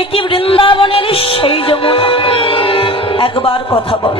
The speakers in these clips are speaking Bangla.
তুমি কি বৃন্দাবনের সেই যমুনা? একবার কথা বল।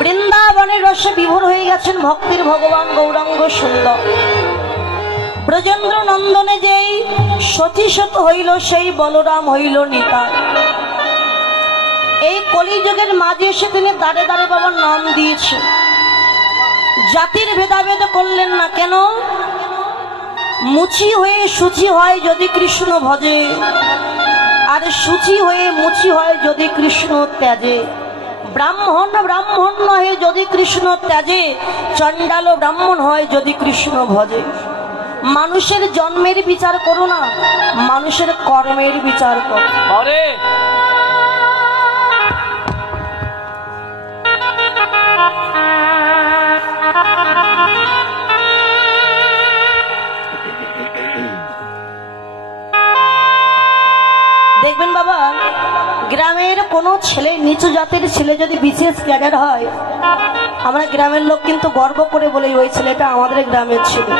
বৃন্দাবনের রসে বিভোর হয়ে গেছেন ভক্তির ভগবান গৌরাঙ্গ সুন্দর। ব্রজেন্দ্র নন্দনে যেই সতীশত হইল সেই বলরাম হইল নিতাই। এই কলিযুগের মাঝে এসে তিনি দাঁড়ে দাঁড়ে বাবার নাম দিয়েছে। জাতির ভেদাভেদ করলেন না কেন? মুচি হয়ে সূচি হয় যদি কৃষ্ণ ভজে, আর সূচি হয়ে মুচি হয় যদি কৃষ্ণ ত্যাজে। ব্রাহ্মণ ব্রাহ্মণ নহে যদি কৃষ্ণ ত্যাজে, চণ্ডাল ব্রাহ্মণ হয় যদি কৃষ্ণ ভজে। মানুষের জন্মের বিচার করো না, মানুষের কর্মের বিচার করো। দেখবেন বাবা, গ্রামের কোনো ছেলে, নিচু জাতের ছেলে যদি বিশেষ ক্যাডার হয়, আমরা গ্রামের লোক কিন্তু গর্ব করে বলি ওই ছেলেটা আমাদের গ্রামের ছেলে।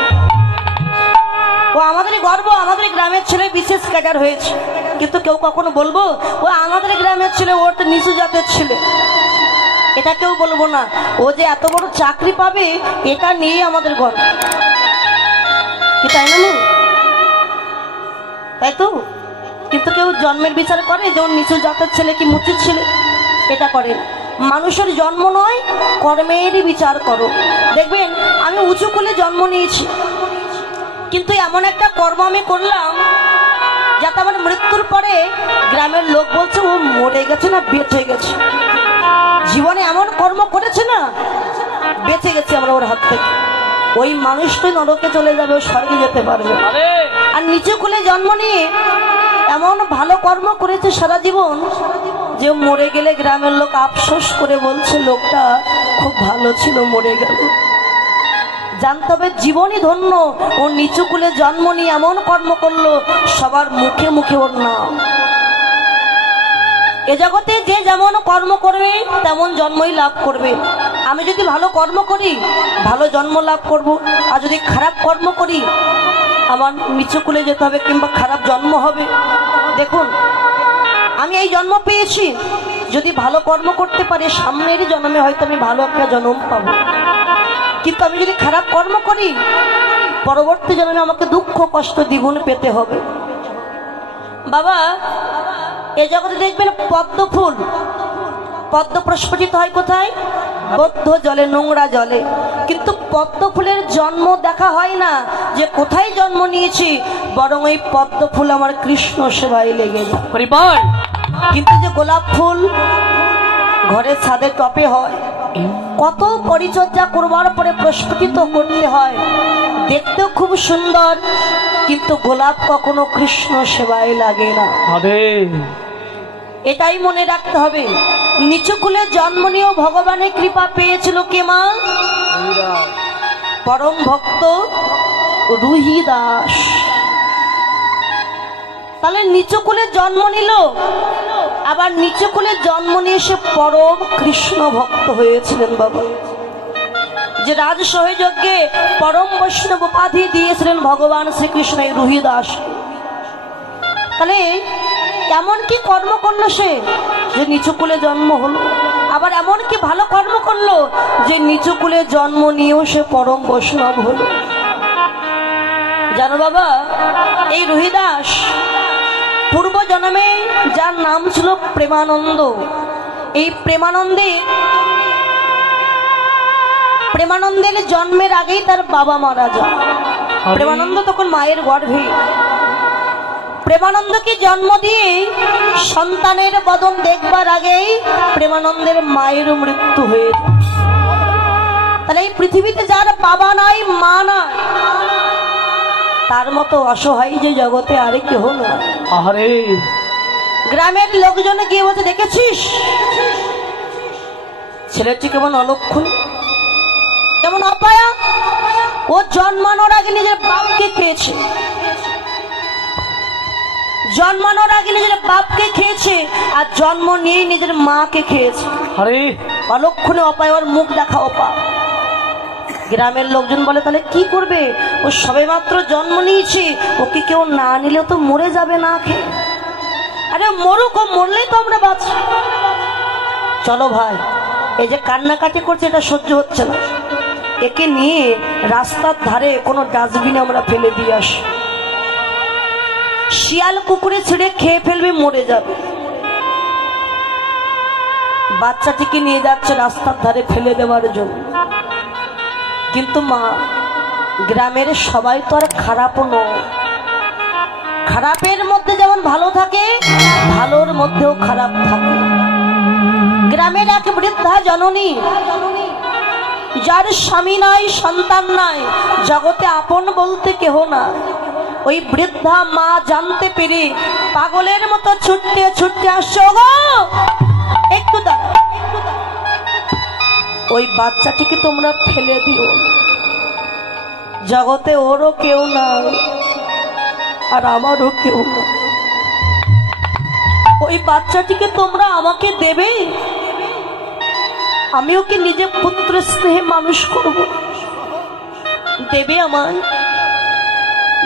ও আমাদের গর্ব, আমাদের গ্রামের ছেলে বিশেষ ক্যাডার হয়েছে। কিন্তু কেউ কখনো বলবো ও আমাদের গ্রামের ছেলে, ওর তো নিচু জাতের ছেলে, এটা কেউ বলবো না। ও যে এত বড় চাকরি পাবে এটা নিয়ে আমাদের গর্ব, কি তাই না? তাই তো। কিন্তু কেউ জন্মের বিচার করে যে ওর নিচু জাতের ছেলে কি মুচির ছেলে, এটা করে। মানুষের জন্ম নয়, কর্মের বিচার করো। দেখবেন আমি উঁচু কুলে জন্ম নিয়েছি, কিন্তু এমন একটা কর্ম আমি করলাম যাতে আমার মৃত্যুর পরে গ্রামের লোক বলছে ও মরে গেছে না বেঁচে গেছে। জীবনে এমন কর্ম করেছে না, বেঁচে গেছে আমরা ওর হাত থেকে। ওই মানুষটাই নরকে চলে যাবে, ও স্বর্গে যেতে পারবে। আর নিচু কুলে জন্ম নিয়ে এমন ভালো কর্ম করেছে সারা জীবন যে মরে গেলে গ্রামের লোক আফসোস করে বলছে লোকটা খুব ভালো ছিল, মরে গেল। জানতে হবে জীবনই ধন্য। ও নিচু কুলে জন্ম নিয়ে এমন কর্ম করলো, সবার মুখে মুখে ওর নাম। এ জগতে যে যেমন কর্ম করবে তেমন জন্মই লাভ করবে। আমি যদি ভালো কর্ম করি ভালো জন্ম লাভ করব, আর যদি খারাপ কর্ম করি আমার নিচু কুলে যেতে হবে কিংবা খারাপ জন্ম হবে। দেখুন আমি এই জন্ম পেয়েছি, যদি ভালো কর্ম করতে পারি সামনের জন্মে হয়তো আমি ভালো একটা জন্ম পাবো। কিন্তু আমি যদি খারাপ কর্ম করি পরবর্তী জন্মে আমাকে দুঃখ কষ্ট দ্বিগুণ পেতে হবে। বাবা এ জগতে দেখবেন পদ্ম ফুল, পদ্ম প্রস্ফুটিত হয় কোথায়? বদ্ধ জলে, নোংরা জলে। কিন্তু পদ্ম ফুলের জন্ম দেখা হয় না যে কোথায় জন্ম নিয়েছি, বরং এই পদ্ম ফুল আমার কৃষ্ণ সেবায় লেগে যায়। কিন্তু যে গোলাপ ফুল ঘরের ছাদে টপে হয়, কত পরিচর্যা করবার পরে প্রস্ফুটিত করতে হয়, দেখতেও খুব সুন্দর, কিন্তু গোলাপ কখনো কৃষ্ণ সেবায় লাগে না। এটাই মনে রাখতে হবে। নিচু কুলে জন্ম নিয়েও ভগবানের কৃপা পেয়েছিল কে মা? পরম ভক্ত রুহি দাস। তাহলে নিচু কুলে জন্ম নিল, আবার নিচু কুলে জন্ম নিয়ে সে পরম কৃষ্ণ ভক্ত হয়েছিলেন। বাবা যে রাজ সহযোগে পরম বৈষ্ণব উপাধি দিয়েছিলেন ভগবান শ্রীকৃষ্ণ এই রুহি দাস। তাহলে এমন কি কর্ম করলো সে যে নিচু কুলে জন্ম হলো, আবার এমন কি ভালো কর্ম করলো যে নিচু কুলে জন্ম নিয়েও সে পরম বৈষ্ণব হলো। জানো বাবা এই রুহি দাস পূর্ব জন্মে যার নাম ছিল প্রেমানন্দ, এই প্রেমানন্দের জন্মের আগেই তার বাবা মারা যায়। প্রেমানন্দ তখন মায়ের গর্ভে। প্রেমানন্দকে জন্ম দিয়ে সন্তানের বদন দেখবার আগেই প্রেমানন্দের মায়ের মৃত্যু হয়ে যায়। তাহলে এই পৃথিবীতে যার বাবা নাই মা নাই, তার মতো অসহায় যে জগতে আরে কেহ না। গ্রামের লোকজনে গিয়ে বলতে, দেখেছিস ছেলেটি কেমন অলক্ষণ, কেমন অপায়া, ও জন্মানোর আগে নিজের বাপকে খেয়েছে, জন্মানোর আগে নিজের বাপকে খেয়েছে, আর জন্ম নিয়ে নিজের মাকে খেয়েছে। অলক্ষণে অপায়, ওর মুখ দেখা অপা। গ্রামের লোকজন বলে তাহলে কি করবে, ও সবে মাত্র জন্ম নিয়েছে, ওকে কেউ না নিলেও তো মরে যাবে না খেয়ে। আরে মরুক, ও মরলেই তো আমরা বাঁচি। চলো ভাই, এই যে কান্নাকাটি করছে এটা সহ্য হচ্ছে না, একে নিয়ে রাস্তার ধারে কোনো ডাস্টবিনে আমরা ফেলে দিয়ে আসি। শিয়াল কুকুরে ছিঁড়ে খেয়ে ফেলবে, মরে যাবে। বাচ্চাটিকে নিয়ে যাচ্ছে রাস্তার ধারে ফেলে দেওয়ার জন্য। কিন্তু মা, গ্রামের সবাই তো আর খারাপও নয়। খারাপের মধ্যে যেমন ভালো থাকে, ভালোর মধ্যেও খারাপ থাকে। গ্রামের এক বৃদ্ধা জননী, যার স্বামী নাই, সন্তান নাই, জগতে আপন বলতে কেহ না, ওই বৃদ্ধা মা জানতে পেরে পাগলের মতো ছুটতে ছুটতে আসছো, গো একটু দাঁড়া, ওই বাচ্চাটিকে তোমরা ফেলে দিও, জগতে ওরও কেউ নাই আর আমারও কেউ না। ওই বাচ্চাটিকে তোমরা আমাকে দেবে, আমি ওকে নিজে পুত্র স্নেহে মানুষ করব, দেবে আমায়?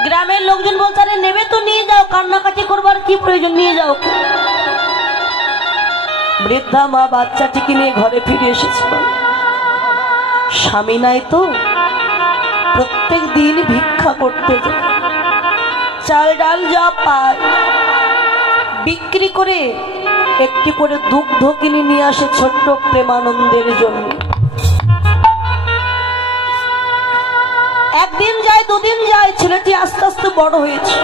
গ্রামের লোকজন বলছে, আরে নেবে তো নিয়ে যাও, কান্নাকাটি করবার কি প্রয়োজন, নিয়ে যাও। বৃদ্ধা মা বাচ্চাটিকে নিয়ে ঘরে ফিরে এসেছিল। স্বামী নাই তো, প্রত্যেক দিন ভিক্ষা করতে যায়, চাল ডাল যা পায় বিক্রি করে একটি করে দুগ্ধ কিনে নিয়ে আসে ছোট্ট প্রেমানন্দের জন্য। একদিন যায়, দুদিন যায়, ছেলেটি আস্তে আস্তে বড় হয়েছে,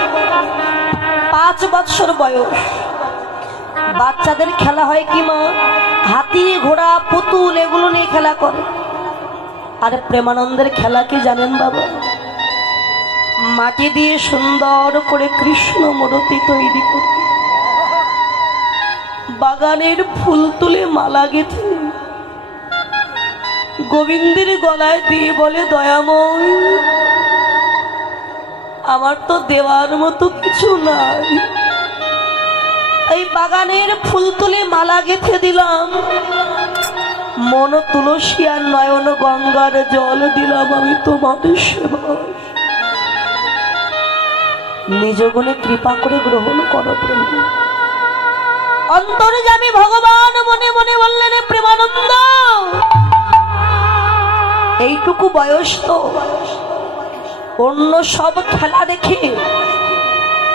5 বছর বয়স। বাচ্চাদের খেলা হয় কি মা, হাতি ঘোড়া পুতুল এগুলো নিয়ে খেলা করে। আর প্রেমানন্দের খেলা কি জানেন বাবা? মাটি দিয়ে সুন্দর করে কৃষ্ণ মূর্তি তৈরি করে, বাগানের ফুল তুলে মালা গেঁথে গোবিন্দের গলায় দিয়ে বলে, দয়াময়, আমার তো দেওয়ার মতো কিছু নাই, এই বাগানের ফুল তুলে মালা গেঁথে দিলাম, মন তুলসী আর নয়ন গঙ্গার জল দিলাম আমি তোমাদের সেবা, নিজ গুণে কৃপা করে গ্রহণ করো প্রভু। অন্তর্যামী ভগবান মনে মনে বললেন, প্রেমানন্দ, এইটুকু বয়স তো, অন্য সব খেলা দেখে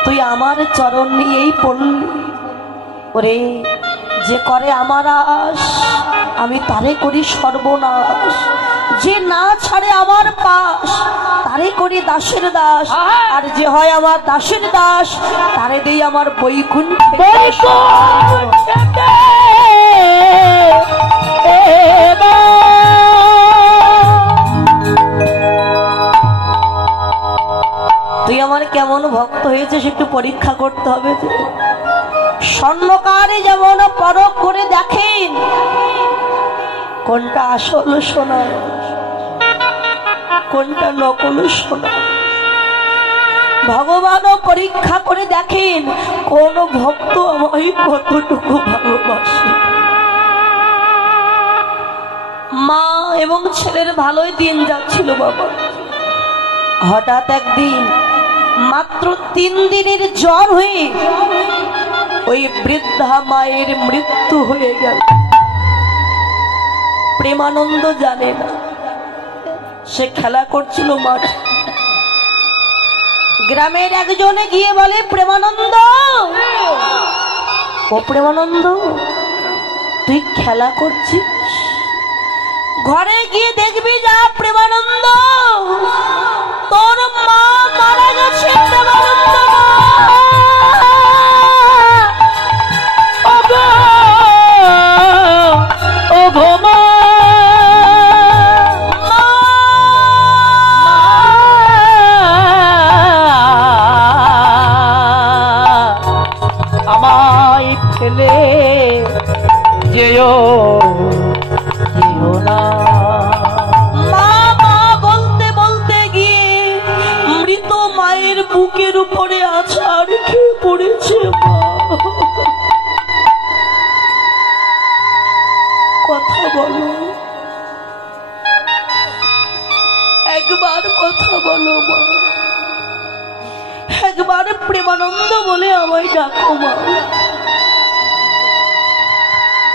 তুই আমার চরণ নিয়েই পড়লি। ওরে, যে করে আমার আশ আমি তারে করি সর্বনাশ, যে না ছাড়ে আমার পাশ তারে করি দাসের দাস, আর যে হয় আমার দাসের দাস তারে দেই আমার বৈকুণ্ঠ। তুই আমার কেমন ভক্ত হয়েছিস একটু পরীক্ষা করতে হবে। স্বর্ণকারে যেমন পরখ করে দেখেন কোনটা আসল সোনা, কোনটা নকল সোনা, ভগবানও পরীক্ষা করে দেখেন কোন ভক্ত আমায় কতটুকু ভালোবাসে। মা এবং ছেলের ভালোই দিন যাচ্ছিল বাবা। হঠাৎ একদিন মাত্র 3 দিনের জ্বর হয়ে ওই বৃদ্ধা মায়ের মৃত্যু হয়ে গেল। প্রেমানন্দ জানে না, সে খেলা করছিল মাঠে। গ্রামের একজনে গিয়ে বলে, প্রেমানন্দ, ও প্রেমানন্দ, তুই খেলা করছিস, ঘরে গিয়ে দেখবি যা প্রেমানন্দ, তোর মা মারা গেছে। প্রেমানন্দ, ও ভোমা, আমায় ফেলে যেও না। মা মা বলতে বলতে গিয়ে মৃত মায়ের বুকের উপরে আছাড় খেয়ে পড়েছে। কথা বলো, একবার কথা বলো মা, একবার প্রেমানন্দ বলে আমায় ডাকো মা।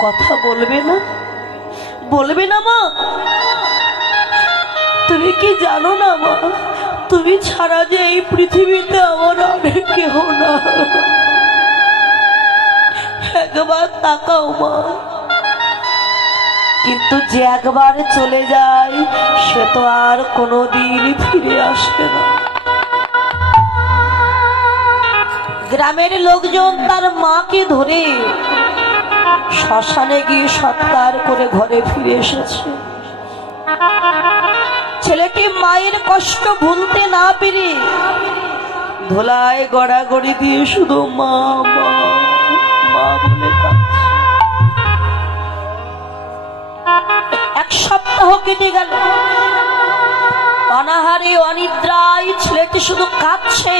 কথা বলবে না? বলবে না মা? তুমি কি জানো না মা, তুমি ছাড়া যে এই পৃথিবীতে আমার আর কেহ না। একবার তাকাও মা। কিন্তু যে একবার চলে যায় সে তো আর কোনোদিন ফিরে আসবে না। গ্রামের লোকজন তার মাকে ধরে শ্মশানে গিয়ে সৎকার করে ঘরে ফিরে এসেছে। ছেলেটি মায়ের কষ্ট ভুলতে না পেরে ধোলায় গড়াগড়ি দিয়ে শুধু মা মা মা বলে কাঁদছে। এক সপ্তাহ কেটে গেল, অনাহারে অনিদ্রায় ছেলেটি শুধু কাঁদছে,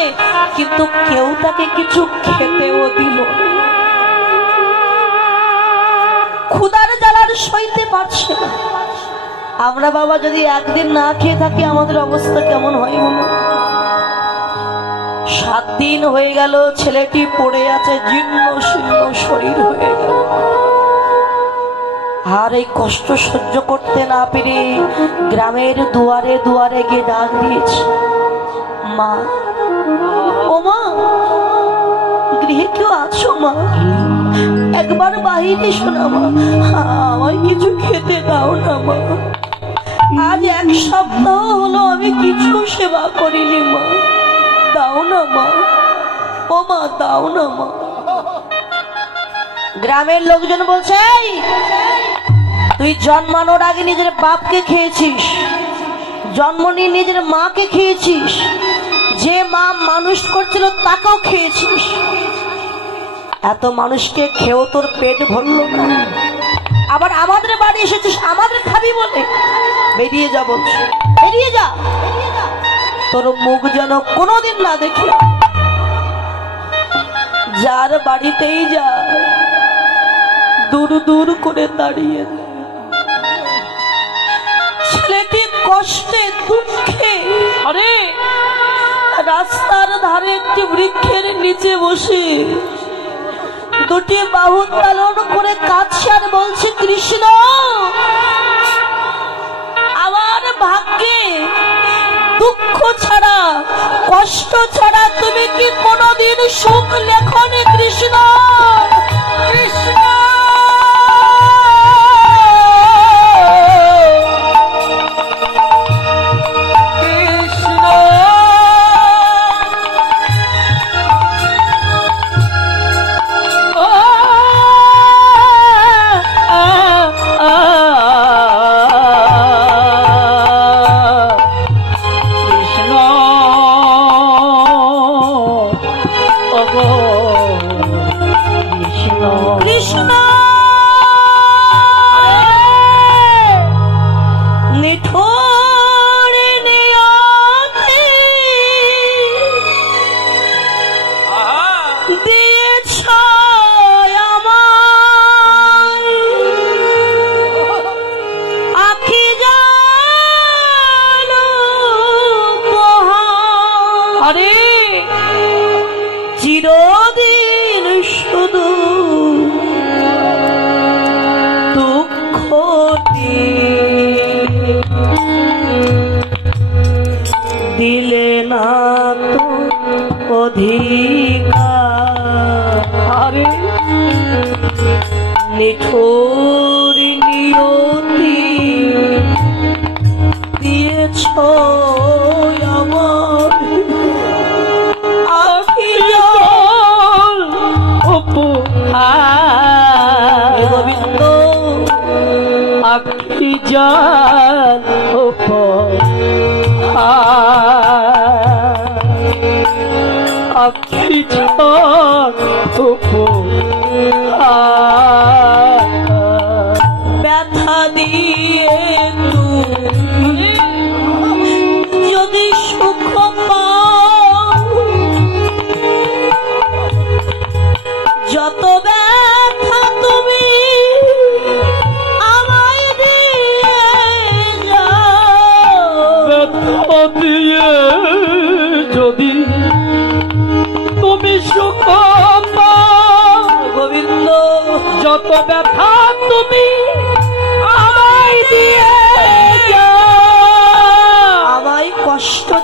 কিন্তু কেউ তাকে কিছু খেতেও দিল না। ক্ষুধার জ্বালার সইতে পারছে না। আমরা বাবা যদি একদিন না খেয়ে থাকি আমাদের অবস্থা কেমন হয় বলো? 7 দিন হয়ে গেল ছেলেটি পড়ে আছে, জীর্ণ শীর্ণ শরীর হয়ে গেল। আর এই কষ্ট সহ্য করতে না পেরে গ্রামের দুয়ারে দুয়ারে গিয়ে ডাক দিয়েছে, মা, ও মা, গৃহে কেউ আছো মা? একবার বাহিরে এসো না মা, আমায় কিছু খেতে দাও না মা। আজ 1 সপ্তাহ হলো আমি কিছু সেবা করিনি মা, দাও না মা, ও মা, দাও না মা। গ্রামের লোকজন বলছে, তুই জন্মানোর আগে নিজের বাপকে খেয়েছিস, জন্ম নিয়ে নিজের মাকে খেয়েছিস, যে মা মানুষ করছিল তাকেও খেয়েছিস, এত মানুষকে খেয়েও তোর পেট ভরলো না, আবার আমাদের বাড়ি এসেছিস আমাদের খাবি বলে? বেরিয়ে যা বলছি, বেরিয়ে যা, তোর মুখ যেন কোনোদিন না দেখি। যার বাড়িতেই যা দূর দূর করে দাঁড়িয়ে। ছেলেটি কষ্টে দুঃখে আরে রাস্তার ধারে একটি বৃক্ষের নিচে বসে দুটি বাহু তালন করে কাঁদছে আর বলছে, কৃষ্ণ, আমার ভাগ্যে দুঃখ ছাড়া কষ্ট ছাড়া তুমি কি কোনোদিন সুখ লেখনি কৃষ্ণ? কৃষ্ণ চিরদিন শুধু দুঃখ দিলে না তো অধিকার, নিঠুর নিয়তি দিয়েছ আমার গোবিন্দ, আখি জান আখি জান ব্যথা দিয়ে তুমি যদি সুখ পাও, যত ব্যথা তুমি আমায় দিয়ে যাও, ব্যথা দিয়ে যদি তুমি সুখ পাও,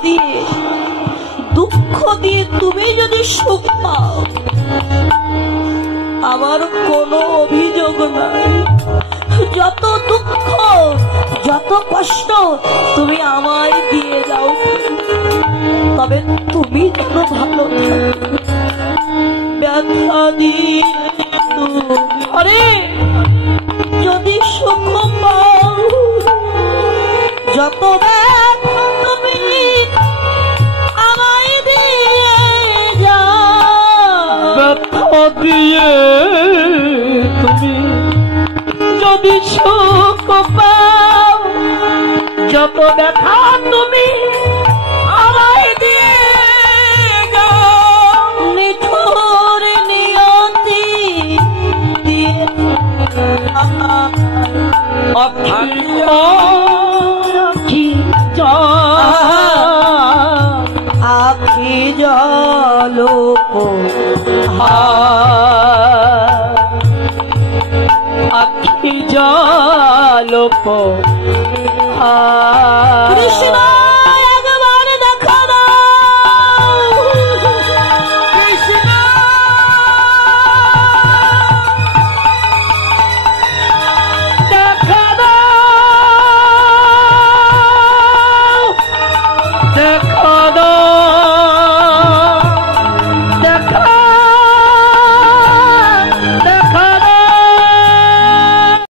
দিয়ে দুঃখ দিয়ে তুমি যদি সুখ পাও, আমার কোনো অভিযোগ নাই। যত দুঃখ যত কষ্ট তুমি আমায় দিয়ে যাও, তবে তুমি যেন ভালো থাকো। ব্যথা দিয়ে তুমি আরে যদি সুখ পাও, যত ব্যথা তুমি আমায় দিয়ে যাও। ব্যথা দিয়ে তুমি যদি সুখ পাও, যত ব্যথা তুমি আমায় দিয়ে যাও। নিঠুর নিয়তি দিয়ে আখি জল আখি জল কৃষ্ণ